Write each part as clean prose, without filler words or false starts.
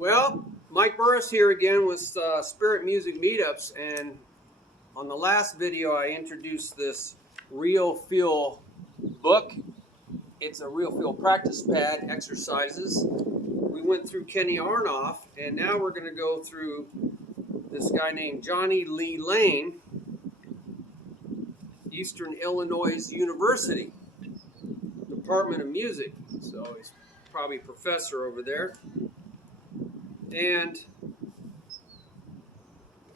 Well, Mike Burris here again with Spirit Music Meetups, and on the last video I introduced this Real Feel book. It's a Real Feel practice pad exercises. We went through Kenny Arnoff, and now we're going to go through this guy named Johnny Lee Lane, Eastern Illinois University, Department of Music. So he's probably a professor over there. And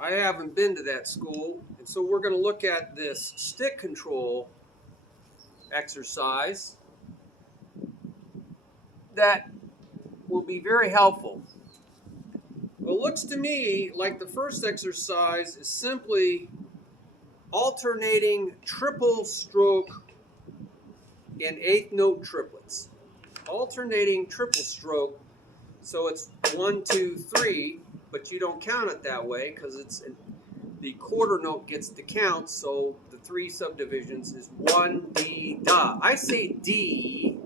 I haven't been to that school, and so we're going to look at this stick control exercise that will be very helpful. Well, it looks to me like the first exercise is simply alternating triple stroke in eighth note triplets. Alternating triple stroke, so it's 1, 2, 3, but you don't count it that way because it's the quarter note gets the count, so the 3 subdivisions is 1, D, da. I say D,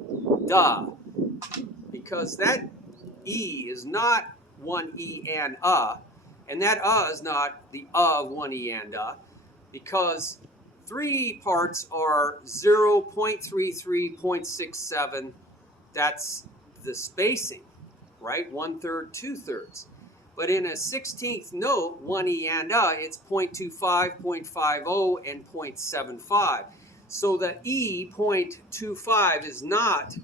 da, because that E is not 1 E and that is not the of 1 E and because 3 parts are 0, 0.33, 0.67. That's the spacing, right? 1/3, 2/3. But in a 16th note, 1 E and it's 0.25, 0.50, and 0.75. So the E 0.25 is not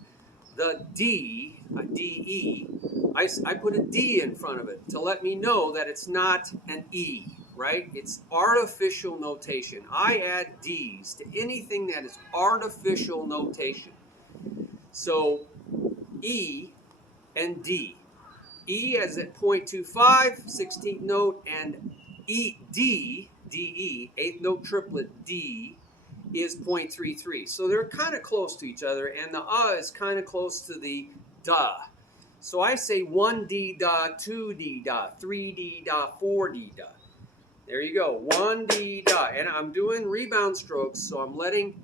the D, a DE. I put a D in front of it to let me know that it's not an E, right? It's artificial notation. I add D's to anything that is artificial notation. So E and D. E as at 0.25, 16th note, and E, D, DE, 8th note triplet D, is 0.33. So they're kind of close to each other, and the is kind of close to the da. So I say 1 D da, 2 D da, 3 D da, 4 D da. There you go, 1 D da. And I'm doing rebound strokes, so I'm letting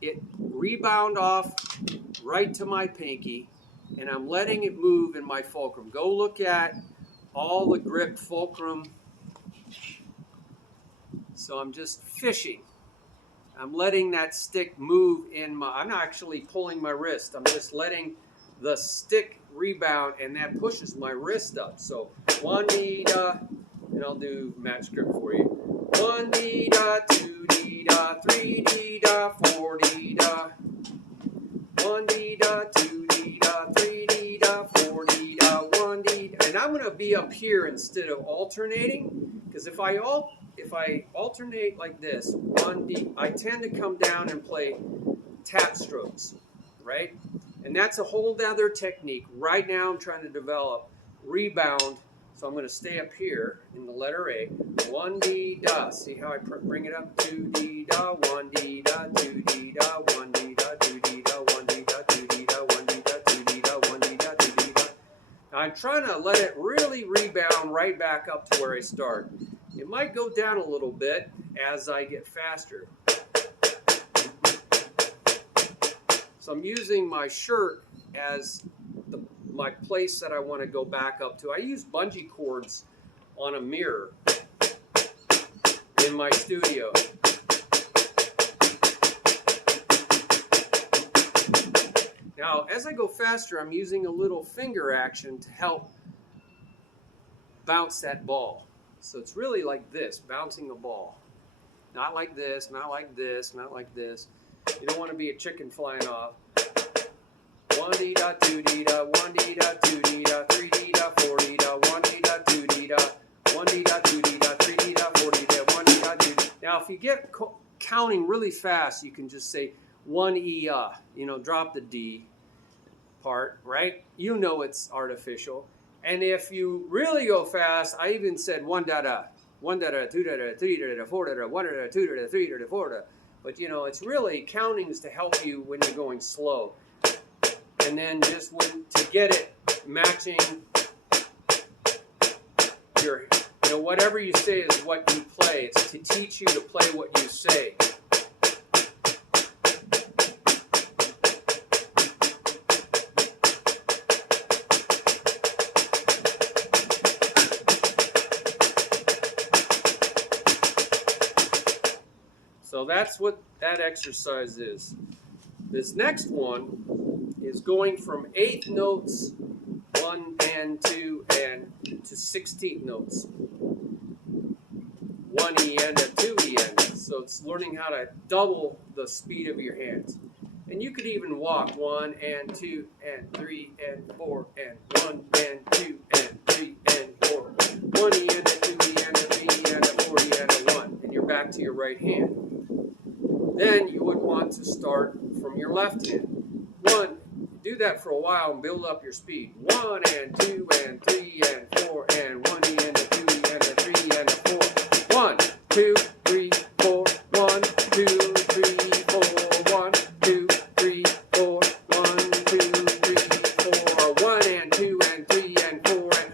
it rebound off right to my pinky, and I'm letting it move in my fulcrum. Go look at all the grip fulcrum. So I'm just fishing. I'm letting that stick move in my, I'm not actually pulling my wrist. I'm just letting the stick rebound, and that pushes my wrist up. So 1 D da, and I'll do match grip for you. 1 D da, 2 D da, 3 D da, 4 D da. 1 D da, 2 D da, 3 D da, 4 D da, 1 D. And I'm going to be up here instead of alternating, because if I alternate like this, 1 D, I tend to come down and play tap strokes, right? And that's a whole other technique. Right now I'm trying to develop rebound, so I'm going to stay up here in the letter A. 1 D da. See how I bring it up? 2 D da, 1 D da, 2 D da, 1 D da, 2 D da, 1 D da, 2 D da, 1 D da, 2 D da, 1 D da, 2 D da. Now I'm trying to let it really rebound right back up to where I start. It might go down a little bit as I get faster. So I'm using my shirt as my place that I want to go back up to. I use bungee cords on a mirror in my studio. Now, as I go faster, I'm using a little finger action to help bounce that ball. So it's really like this, bouncing a ball. Not like this, not like this, not like this. You don't want to be a chicken flying off. 1 D da, 2 D da, 1 D da, 2 D da, 3 D da, 4 D da, 1 D da, 2 D da, 1 D da, 2 D da, 3 D da, 4 D da, 1 D da, 2 D. Now, if you get counting really fast, you can just say 1 E, drop the D part, right? You know it's artificial. And if you really go fast, I even said 1 da da, 1 da da, 2 da da, 3 da da, 4 da da, 1 da da, 2 da da, 3 da da, 4 da. But it's really counting is to help you when you're going slow. And then just to get it matching your, whatever you say is what you play. It's to teach you to play what you say. So that's what that exercise is. This next one is going from 8th notes, 1 and 2, and to 16th notes. 1 E and a 2 E and. So it's learning how to double the speed of your hands. And you could even walk 1 and 2 and 3 and 4 and 1 and 2 and 3 and 4. 1 E and a 2 E and a 3 E and a 4 E and a 1. And you're back to your right hand. Then you would want to start from your left hand. 1. Do that for a while and build up your speed. 1 and 2 and 3 and 4 and 1 E and a 2 E and a 3 and a 4. 1, 2, 3, 4. 1, 2, 3, 4. 1, 2, 3, 4. 1, 2, 3, 4. 1 and 2 and 3 and 4 and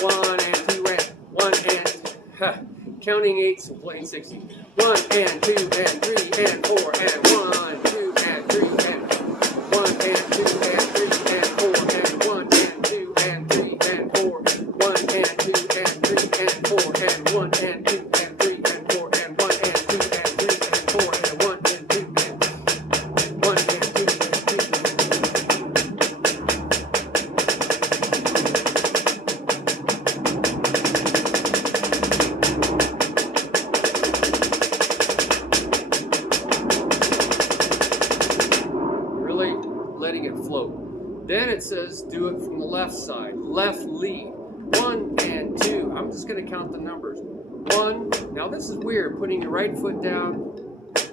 1 and 2 and 1 and counting 8s and playing 60. 1 and 2 and 3 and 4 and 1, 2 and 3 and 1 and 2 and 3 and 4 and 1 and 2 and 3 and 4. 1 and 2 and 3 and 4 and 1 and 2 and 3 and 4 and 1 and 2 and 3 and 4 and 1 and 2 and 1 and 2 and really letting it float. Then it says do it from the left side. Left lead. 1 and 2. I'm just going to count the numbers. 1. Now this is weird, putting your right foot down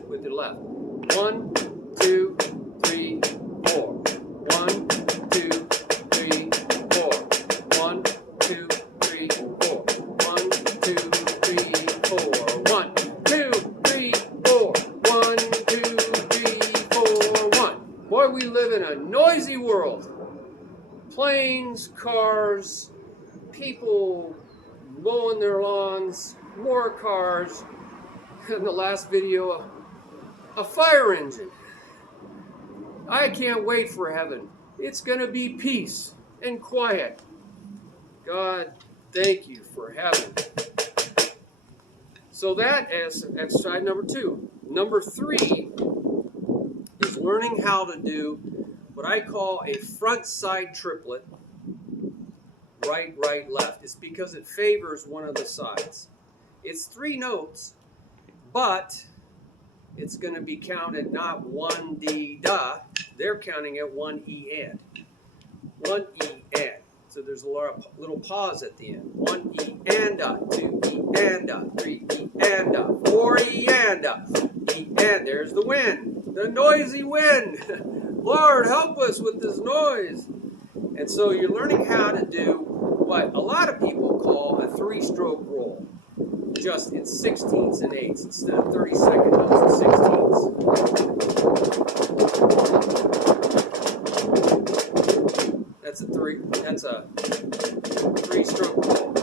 with your left. 1, 2, 3, 4. 1, 2, 3, 4. 1, 2, 3, 4. 1, 2, 3, 4. 1, 2, 3, 4. 1, 2, 3, 4. 1. Boy, we live in a noisy world. Planes, cars, people mowing their lawns, more cars. In the last video, a fire engine. I can't wait for heaven. It's going to be peace and quiet. God, thank you for heaven. So that is exercise number 2. Number 3 is learning how to do what I call a front side triplet. Right, right, left. It's because it favors one of the sides. It's 3 notes, but it's going to be counted not 1 D da. They're counting it 1 E and. 1 E and. So there's a little pause at the end. 1 E and a, 2 E and a, 3 E and a, 4 E and a, E and. There's the wind, the noisy wind. Lord, help us with this noise. And so you're learning how to do what a lot of people call a 3-stroke roll, just in 16ths and 8ths instead of 32nd notes and 16ths. That's a 3-stroke roll.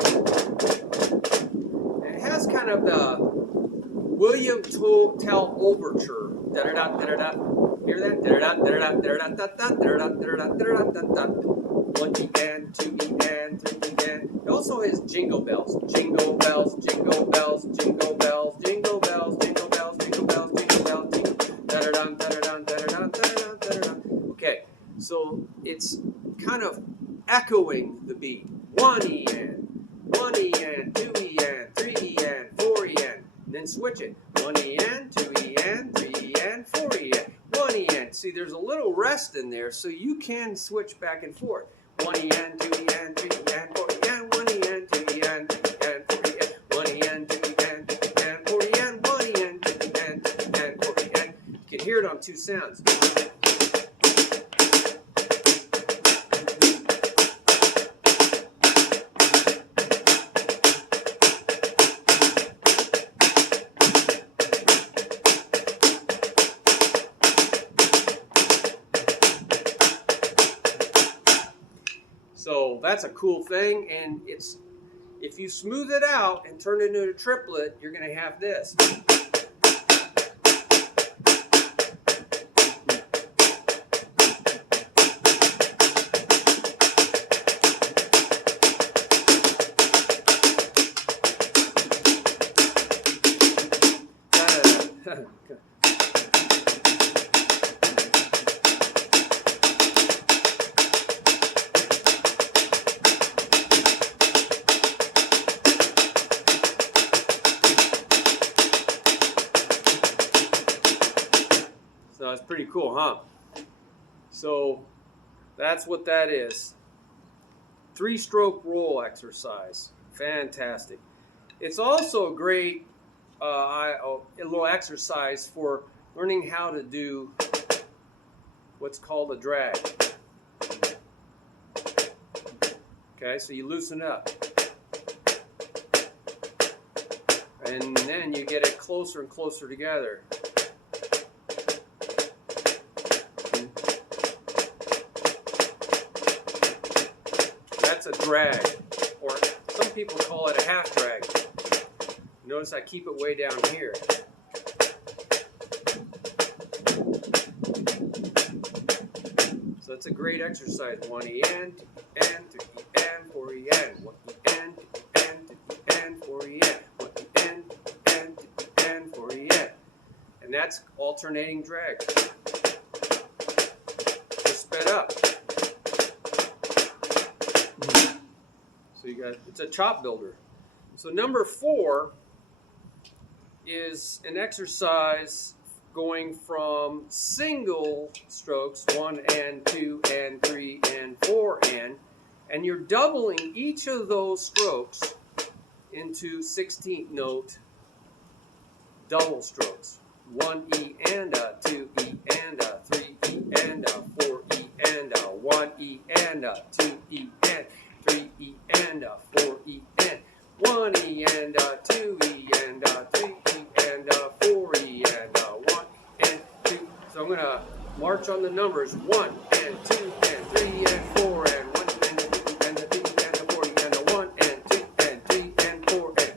And it has kind of the William Tell overture. Da-da-da, da-da-da. Hear that? Da-da-da, da-da-da, da-da-da, da-da-da, da-da-da, da-da-da. 1 E and, 2 E and, 3 E and. It also has jingle bells. Jingle bells, jingle bells, jingle bells, jingle bells, jingle bells, jingle bells, jingle bells, jingle bells. Da-da-da, da-da-da, da-da-da, da-da-da, da-da-da. Okay, so it's kind of echoing the beat. 1 E and, 1 E and, 2 E and, 3 E and, 4 E and. Then switch it. 1 E and, 2 E and, 3 E and, 4 E and. 1 E and. See, there's a little rest in there, so you can switch back and forth. 1 E and, 2 E and, 3 E and, 4 E and, 1 E and, 2 E and, 3 E and, 4 E and, 1 E and, 2 E and, 3 E and, 4 E and, 1 E and, 2 E and, 3 E and, 4 E and. You can hear it on 2 sounds. So that's a cool thing, and it's if you smooth it out and turn it into a triplet, you're going to have this. Pretty cool, huh? So that's what that is. 3-stroke roll exercise. Fantastic. It's also a great a little exercise for learning how to do what's called a drag. Okay, so you loosen up. And then you get it closer and closer together. That's a drag, or some people call it a half drag. Notice I keep it way down here. So it's a great exercise. 1 E-N, E-N, 3 E-N, 4 E-N, 1 E-N, E-N, 2 E-N, 4 E-N, 1 E-N, E-N, 2 E-N, 4 E-N. And that's alternating drag. Just sped up. So you got, it's a chop builder. So number 4 is an exercise going from single strokes, 1 and 2 and 3 and 4 and you're doubling each of those strokes into 16th note double strokes. 1 E and a, 2 E and a, 3 E and a, 4 E and a, 1 E and a, 2 E and 3 E and a, 4 E and 1 E and a, 2 E and a, 3 E and a, 4 E and a, 1 and 2. So I'm going to march on the numbers. 1 and 2 and 3 and 4 and 1 and 2 and 3 and 4 and 1 and 2 and 3 and 4 and.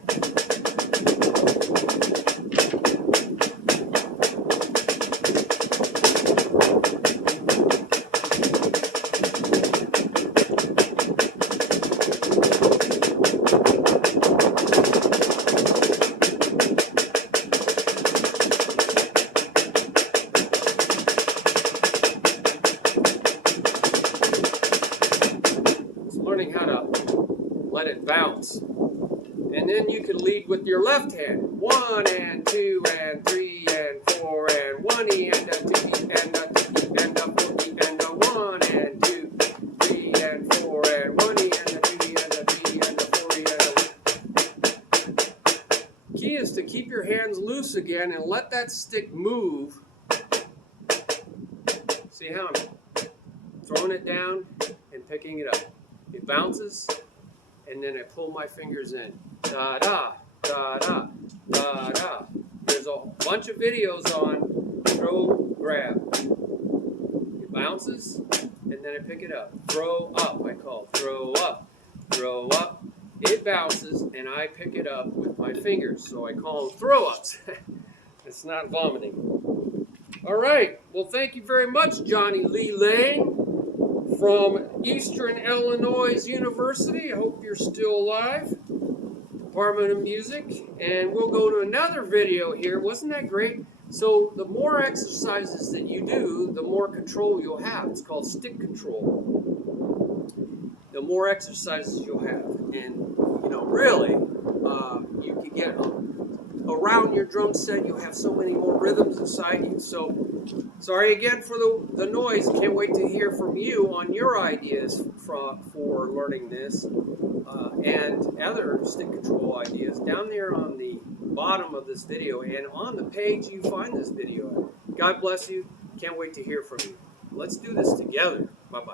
Learning how to let it bounce. And then you can lead with your left hand. 1 and 2 and 3 and 4 and 1 E and a, 2 E and a, 2 E and a, 4 E and a, 1 and 2, 3 and 4 and 1 E and a, 2 E and a, 3 E and a, 4 E and a. Key is to keep your hands loose again and let that stick move. See how I'm throwing it down and picking it up. It bounces, and then I pull my fingers in. Da-da, da-da, da-da. There's a bunch of videos on throw, grab. It bounces, and then I pick it up. Throw up, I call it. Throw up, throw up. It bounces, and I pick it up with my fingers. So I call them throw-ups. It's not vomiting. All right. Well, thank you very much, Johnny Lee Lane from Eastern Illinois University. I hope you're still alive. Department of Music. And we'll go to another video here. Wasn't that great? So the more exercises that you do, the more control you'll have. It's called stick control. The more exercises you'll have. And, you know, really, you can get around your drum set. You'll have so many more rhythms inside you. So sorry again for the noise. Can't wait to hear from you on your ideas for learning this and other stick control ideas down there on the bottom of this video and on the page you find this video. God bless you. Can't wait to hear from you. Let's do this together. Bye-bye.